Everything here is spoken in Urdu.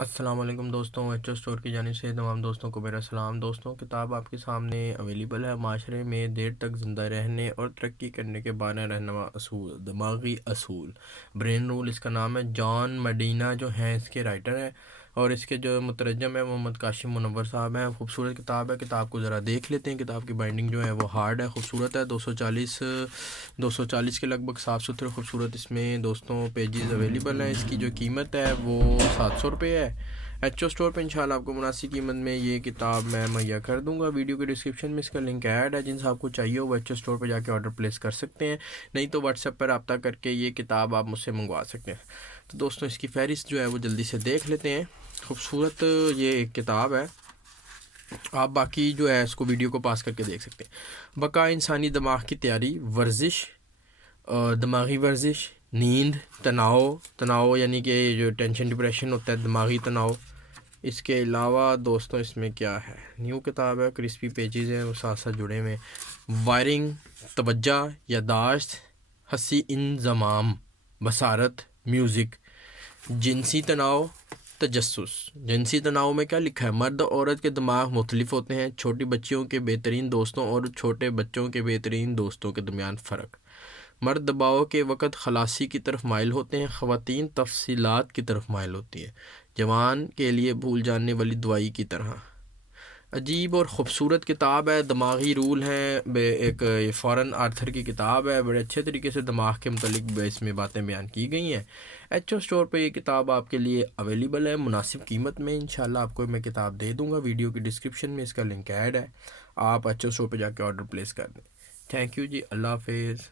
السلام علیکم دوستوں، ایچ او اسٹور کی جانب سے تمام دوستوں کو میرا سلام۔ دوستوں، کتاب آپ کے سامنے اویلیبل ہے۔ معاشرے میں دیر تک زندہ رہنے اور ترقی کرنے کے 12 رہنما اصول، دماغی اصول، برین رول اس کا نام ہے۔ جان مڈینا جو ہیں اس کے رائٹر ہیں، اور اس کے جو مترجم ہے محمد کاشم منور صاحب ہیں۔ خوبصورت کتاب ہے، کتاب کو ذرا دیکھ لیتے ہیں۔ کتاب کی بائنڈنگ جو ہے وہ ہارڈ ہے، خوبصورت ہے۔ 240 کے لگ بھگ صاف ستھرے خوبصورت اس میں دوستوں پیجز اویلیبل ہیں۔ اس کی جو قیمت ہے وہ 700 روپے ہے۔ ایچ او اسٹور پہ انشاءاللہ آپ کو مناسب قیمت میں یہ کتاب میں مہیا کر دوں گا۔ ویڈیو کے ڈسکرپشن میں اس کا لنک ایڈ ہے، جن سے آپ کو چاہیے وہ ایچ او اسٹور پہ جا کے آرڈر پلیس کر سکتے ہیں، نہیں تو واٹس ایپ پر رابطہ کر کے یہ کتاب آپ مجھ سے منگوا سکتے ہیں۔ تو دوستوں اس کی فہرست جو ہے وہ جلدی سے دیکھ لیتے ہیں۔ خوبصورت یہ ایک کتاب ہے، آپ باقی جو ہے اس کو ویڈیو کو پاس کر کے دیکھ سکتے ہیں۔ بقا انسانی دماغ کی تیاری، ورزش، دماغی ورزش، نیند، تناؤ یعنی کہ جو ٹینشن ڈپریشن ہوتا ہے، دماغی تناؤ۔ اس کے علاوہ دوستوں اس میں کیا ہے، نیو کتاب ہے، کرسپی پیجز ہیں وہ ساتھ ساتھ جڑے ہوئے ہیں۔ وائرنگ، توجہ، یادداشت، حسی انضمام، بصارت، میوزک۔ جنسی تناؤ، تجسس۔ جنسی تناؤ میں کیا لکھا ہے، مرد اور عورت کے دماغ مختلف ہوتے ہیں، چھوٹی بچیوں کے بہترین دوستوں اور چھوٹے بچوں کے بہترین دوستوں کے درمیان فرق۔ مرد دباؤ کے وقت خلاصی کی طرف مائل ہوتے ہیں، خواتین تفصیلات کی طرف مائل ہوتی ہیں، جوان کے لیے بھول جانے والی دوائی کی طرح۔ عجیب اور خوبصورت کتاب ہے، دماغی رول ہیں، ایک فارن آرتھر کی کتاب ہے، بڑے اچھے طریقے سے دماغ کے متعلق اس میں باتیں بیان کی گئی ہیں۔ ایچ او اسٹور پہ یہ کتاب آپ کے لیے اویلیبل ہے مناسب قیمت میں، انشاءاللہ آپ کو میں کتاب دے دوں گا۔ ویڈیو کی ڈسکرپشن میں اس کا لنک ایڈ ہے، آپ ایچ او اسٹور پہ جا کے آرڈر پلیس کر دیں۔ تھینک یو جی، اللہ حافظ۔